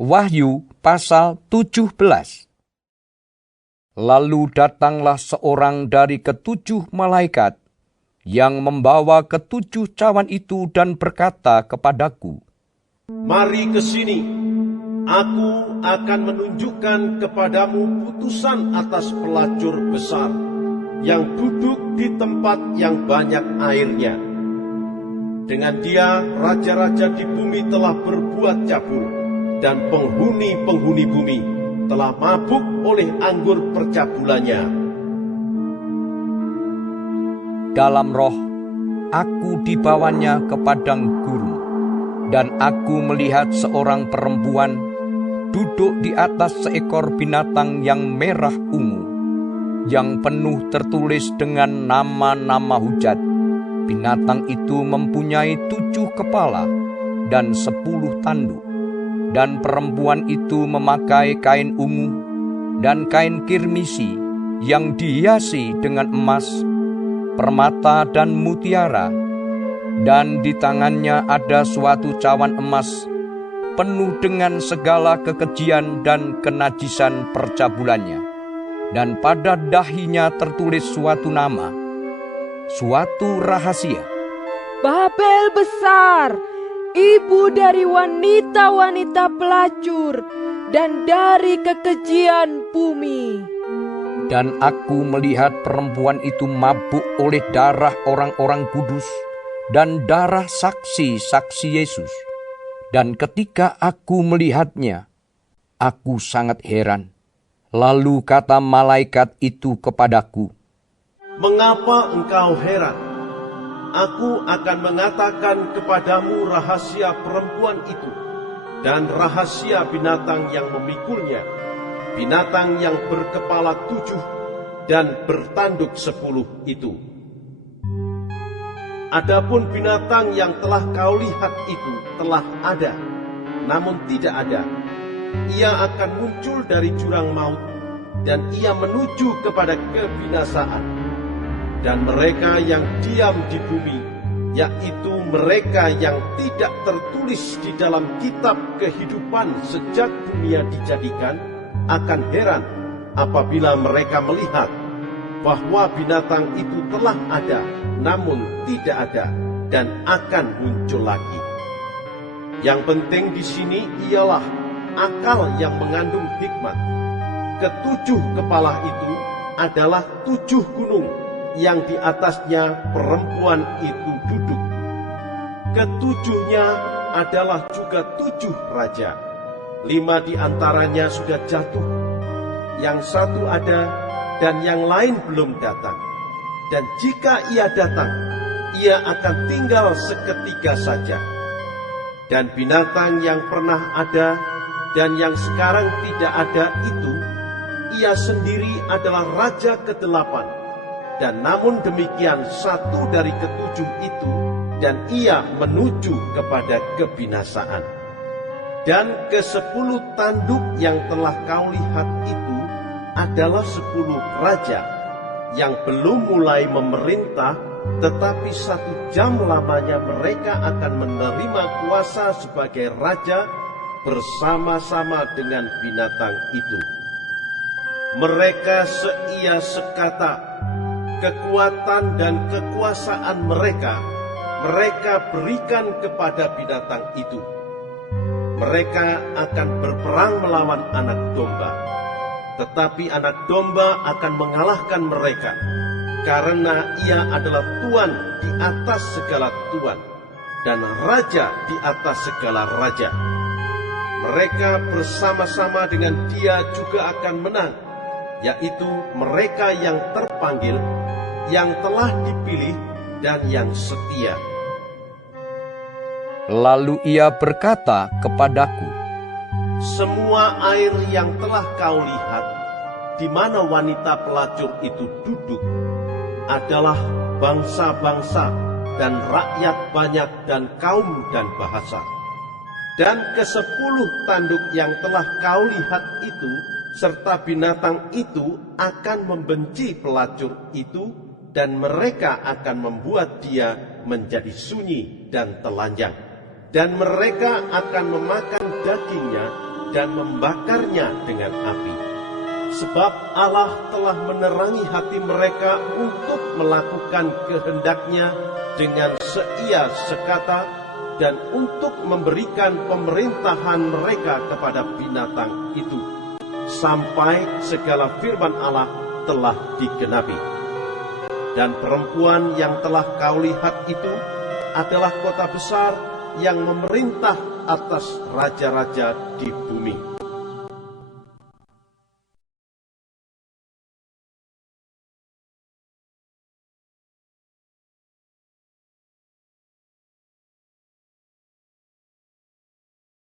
Wahyu pasal 17. Lalu datanglah seorang dari ketujuh malaikat yang membawa ketujuh cawan itu dan berkata kepadaku, "Mari ke sini, aku akan menunjukkan kepadamu putusan atas pelacur besar yang duduk di tempat yang banyak airnya. Dengan dia, raja-raja di bumi telah berbuat cabul, dan penghuni-penghuni bumi telah mabuk oleh anggur percabulannya." Dalam roh, aku dibawanya ke padang gurun, dan aku melihat seorang perempuan duduk di atas seekor binatang yang merah ungu, yang penuh tertulis dengan nama-nama hujat. Binatang itu mempunyai 7 kepala dan 10 tanduk, dan perempuan itu memakai kain ungu dan kain kirmisi yang dihiasi dengan emas, permata dan mutiara, dan di tangannya ada suatu cawan emas penuh dengan segala kekejian dan kenajisan percabulannya, dan pada dahinya tertulis suatu nama, suatu rahasia. Babel besar, ibu dari wanita-wanita pelacur dan dari kekejian bumi. Dan aku melihat perempuan itu mabuk oleh darah orang-orang kudus dan darah saksi-saksi Yesus. Dan ketika aku melihatnya, aku sangat heran. Lalu kata malaikat itu kepadaku, "Mengapa engkau heran? Aku akan mengatakan kepadamu rahasia perempuan itu dan rahasia binatang yang memikulnya, binatang yang berkepala 7 dan bertanduk 10 itu. Adapun binatang yang telah kau lihat itu telah ada, namun tidak ada. Ia akan muncul dari jurang maut, dan ia menuju kepada kebinasaan. Dan mereka yang diam di bumi, yaitu mereka yang tidak tertulis di dalam kitab kehidupan sejak dunia dijadikan, akan heran apabila mereka melihat bahwa binatang itu telah ada, namun tidak ada, dan akan muncul lagi." Yang penting di sini ialah akal yang mengandung hikmat. Ketujuh kepala itu adalah 7 gunung yang di atasnya perempuan itu duduk. Ketujuhnya adalah juga 7 raja. 5 di antaranya sudah jatuh, yang 1 ada, dan yang lain belum datang. Dan jika ia datang, ia akan tinggal seketika saja. Dan binatang yang pernah ada dan yang sekarang tidak ada itu, ia sendiri adalah raja ke-8. Dan namun demikian 1 dari ke-7 itu, dan ia menuju kepada kebinasaan. Dan ke-10 tanduk yang telah kau lihat itu adalah 10 raja yang belum mulai memerintah, tetapi 1 jam lamanya mereka akan menerima kuasa sebagai raja bersama-sama dengan binatang itu. Mereka seia sekata, kekuatan dan kekuasaan mereka berikan kepada binatang itu. Mereka akan berperang melawan anak domba, tetapi anak domba akan mengalahkan mereka, karena ia adalah Tuan di atas segala tuan, dan Raja di atas segala raja. Mereka bersama-sama dengan dia juga akan menang, yaitu mereka yang terpanggil, yang telah dipilih, dan yang setia." Lalu ia berkata kepadaku, "Semua air yang telah kau lihat, di mana wanita pelacur itu duduk, adalah bangsa-bangsa dan rakyat banyak dan kaum dan bahasa. Dan ke-10 tanduk yang telah kau lihat itu, serta binatang itu akan membenci pelacur itu, dan mereka akan membuat dia menjadi sunyi dan telanjang. Dan mereka akan memakan dagingnya dan membakarnya dengan api. Sebab Allah telah menerangi hati mereka untuk melakukan kehendak-Nya dengan seia sekata dan untuk memberikan pemerintahan mereka kepada binatang itu, sampai segala firman Allah telah digenapi. Dan perempuan yang telah kau lihat itu adalah kota besar yang memerintah atas raja-raja di bumi.